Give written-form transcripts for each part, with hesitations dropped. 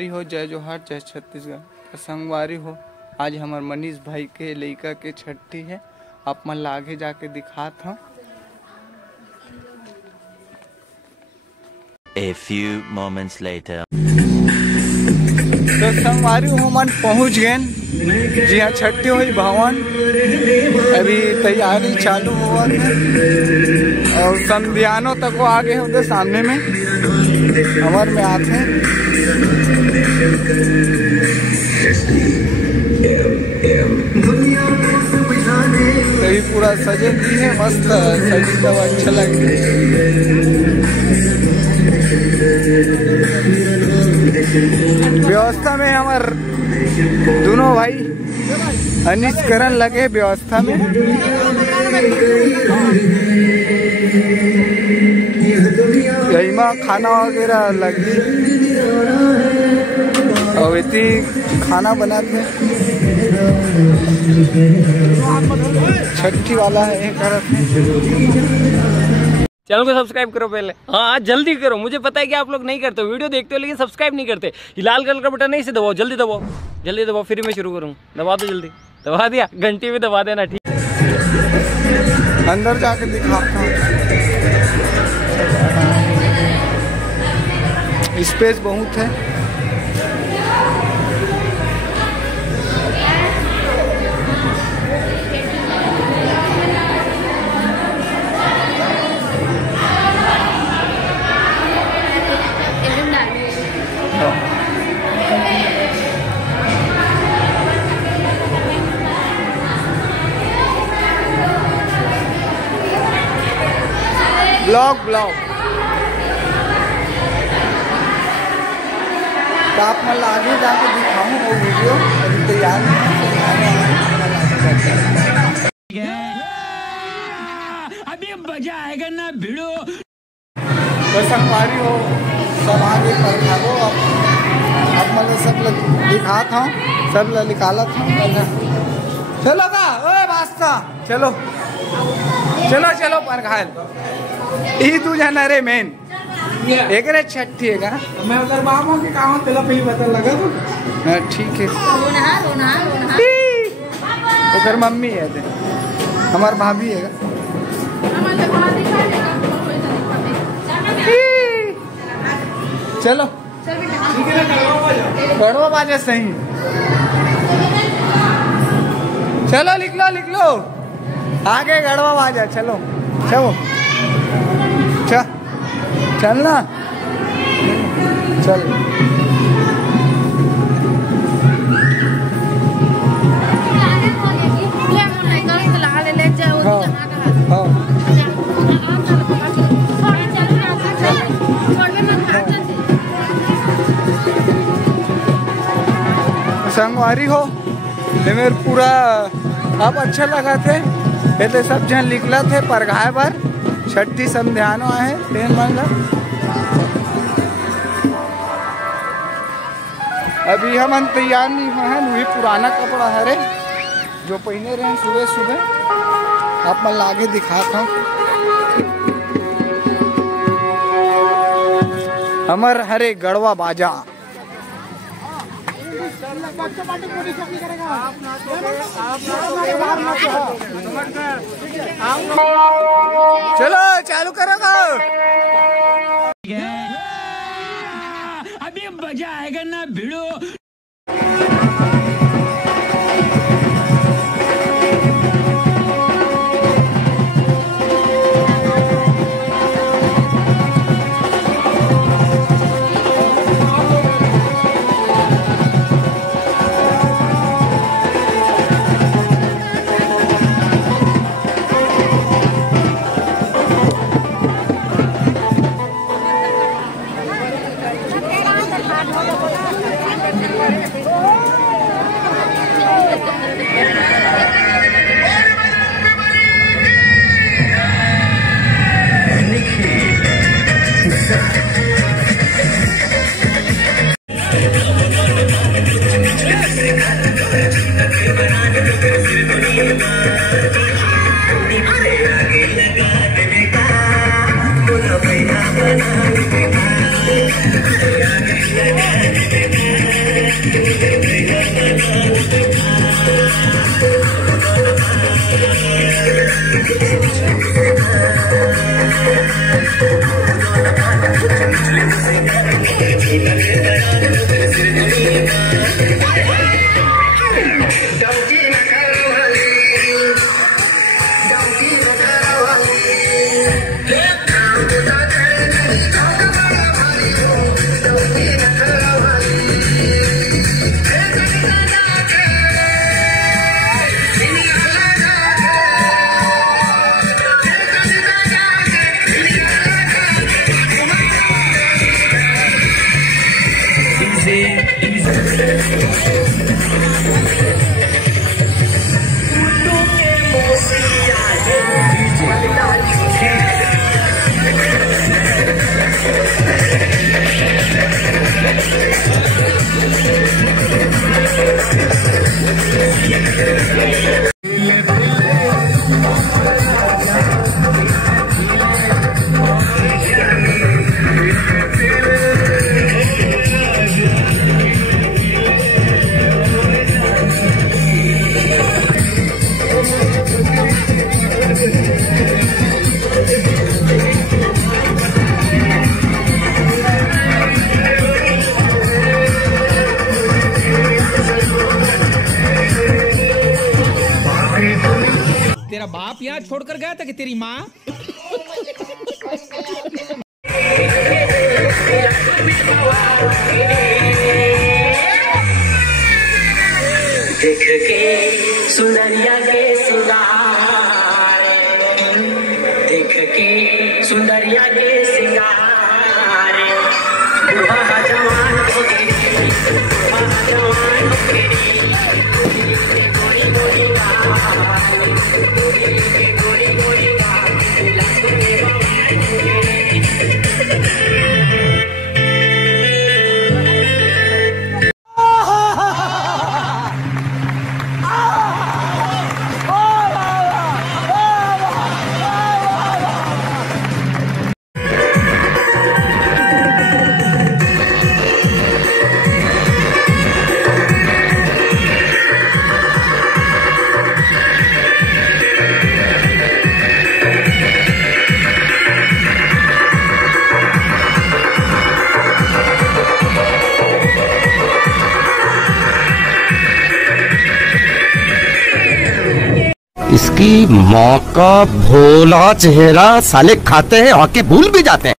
संगवारी हो, जय जोहार, जय छत्तीसगढ़। संगवारी हो, आज हमार मनीष भाई के लड़का के छठी है। आप मन ला आगे जाके दिखात हूँ। A few moments later. तो संगवारी हो मन पहुँच गए जी हाँ छठी हुई भवन। अभी तैयारी चालू हुआ है और संध्यानों तक वो आगे होते सामने में अमर में आते हैं। तभी पूरा सजे भी है, मस्त सजी तो अच्छा लगे। व्यवस्था में हमार दोनों भाई अनिश करण लगे व्यवस्था में। यही में खाना वगैरह लगी और इतनी खाना बनाते छठी वाला है चैनल को सब्सक्राइब करो पहले। हाँ जल्दी करो, मुझे पता है कि आप लोग नहीं करते हो, वीडियो देखते हो लेकिन सब्सक्राइब नहीं करते। ये लाल कलर का बटन नहीं से दबाओ, जल्दी दबाओ, जल्दी दबाओ, फिर मैं शुरू करूँ। दबा दो जल्दी, दबा दिया, घंटी भी दबा देना। ठीक अंदर जाके दिखाता हूँ। स्पेस बहुत है। ब्लॉग तो आप मैं आगे जाके दिखाऊं वो वीडियो अभी तैयार अभी मजा आएगा ना भिड़ो। तो संगवारी हो सब आगे पर खालो। अब मैं सब दिखाता हूँ, सब निकाला था। चलो का ओए वास्ता चलो चलो चलो पर घायल ई तू जाना रे मेन एक रे छठी है का मैं उधर बाबू के काम तेला पहले पता लगा तो हां ठीक है। उधर मम्मी है दे हमार भाभी है चलो ठीक है ना गड़वा बाजे सही। चलो लिख लो आगे गड़वा बाजा। चलो चलो चलना चल। संगवारी हो मेरे पूरा अब अच्छा लगा थे। पहले सब जन निकला थे परघाए पर छठी संध्यानो है ट्रेन मांगा। अभी हम तैयार नहीं हुए हैं। वही पुराना कपड़ा है रे जो पहने रहे सुबह सुबह। आप मैं आगे दिखाता हूँ। हमर हरे गड़वा बाजा चलो चालू करोगा अभी मजा आएगा ना भिड़ो। तेरा बाप यहाँ छोड़कर गया था कि तेरी माँ? देख के सुंदरिया के सिंगार, देख के सुंदरिया के सिंगार, बुढ़ा जवान हो गई, बुढ़ा जवान हो गई, गोरी गोरी गोरी गोरी इसकी माँ का भोला चेहरा, साले खाते हैं आके भूल भी जाते हैं।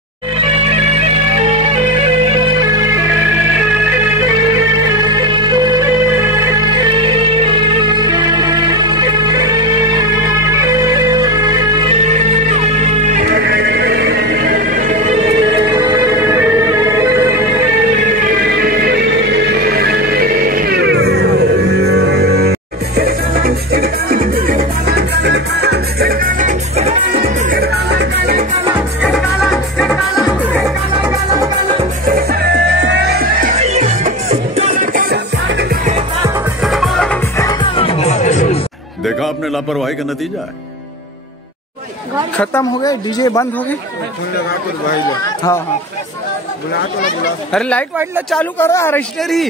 देखा आपने लापरवाही का नतीजा है। खत्म हो गए, डीजे बंद हो गए। हाँ हाँ अरे लाइट वाइट ला चालू करो यार, रजिस्टरी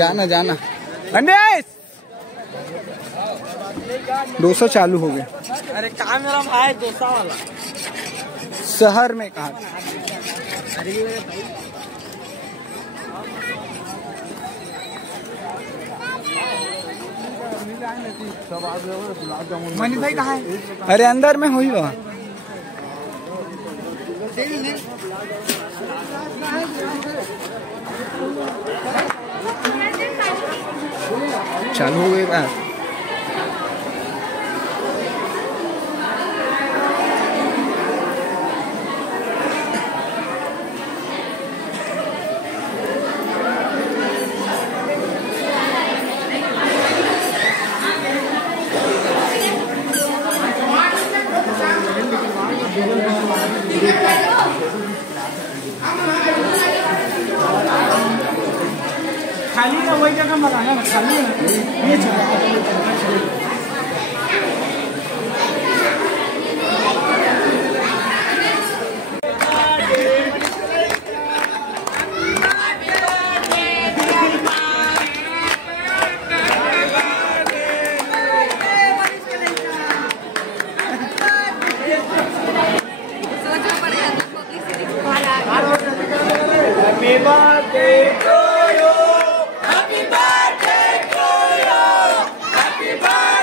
जाना जाना। अंडेश 200 चालू हो गए। अरे कहाँ मेरा भाई 200 वाला? शहर में कहा? मनीष भाई कहाँ है? अरे अंदर में हुई वहाँ। चालू हो गई बात। खाली ना वही जगह लगाना ना, खाली है ना ये Happy birthday to you. Happy birthday.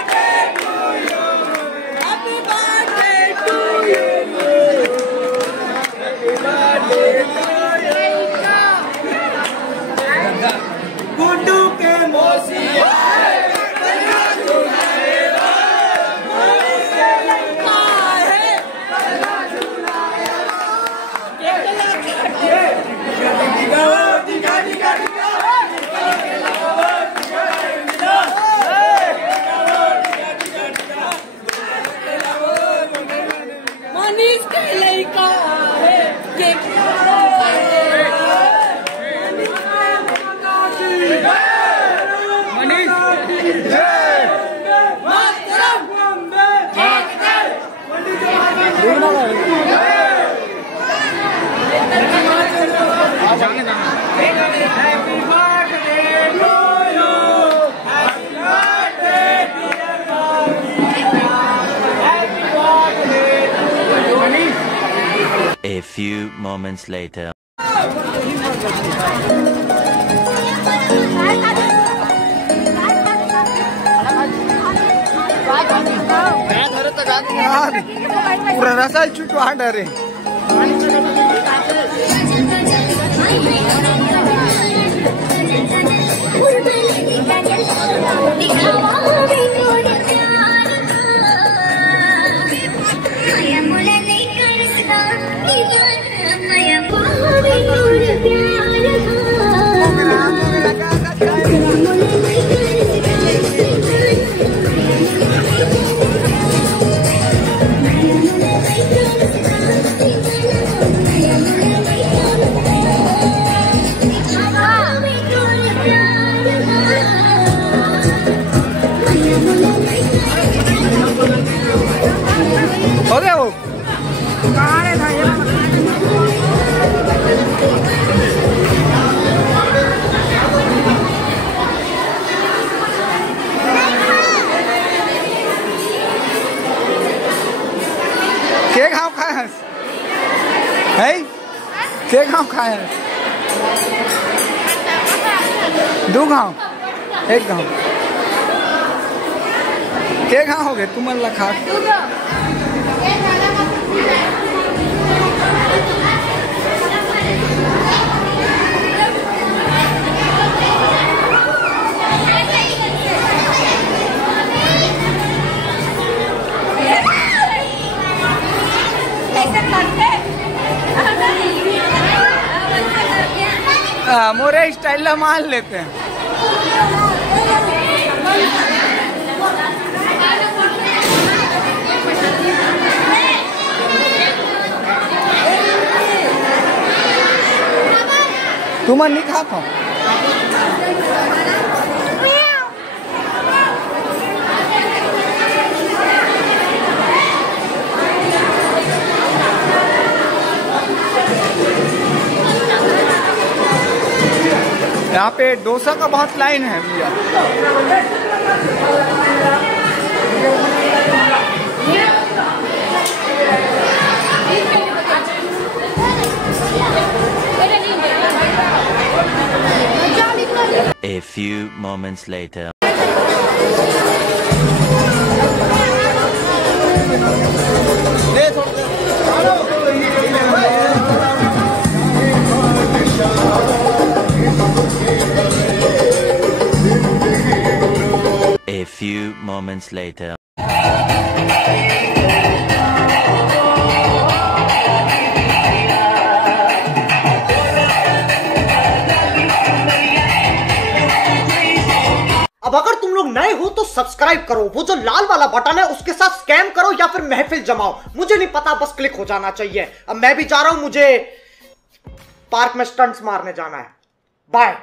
Manish के लड़का है ये A few moments later. पूरा रसल छुटवा डरे हो गया वो के घाव खाए है के घाव खाए हैं 2 घाव 1 घाव के घाव हो गए तुम खा मोरे स्टाइल मान लेते हैं तुम नहीं खाता यहाँ पे डोसा का बहुत लाइन है भैया A few moments later. A few moments later. अब अगर तुम लोग नए हो तो सब्सक्राइब करो, वो जो लाल वाला बटन है उसके साथ स्कैम करो या फिर महफिल जमाओ, मुझे नहीं पता, बस क्लिक हो जाना चाहिए। अब मैं भी जा रहा हूं, मुझे पार्क में स्टंट्स मारने जाना है। बाय।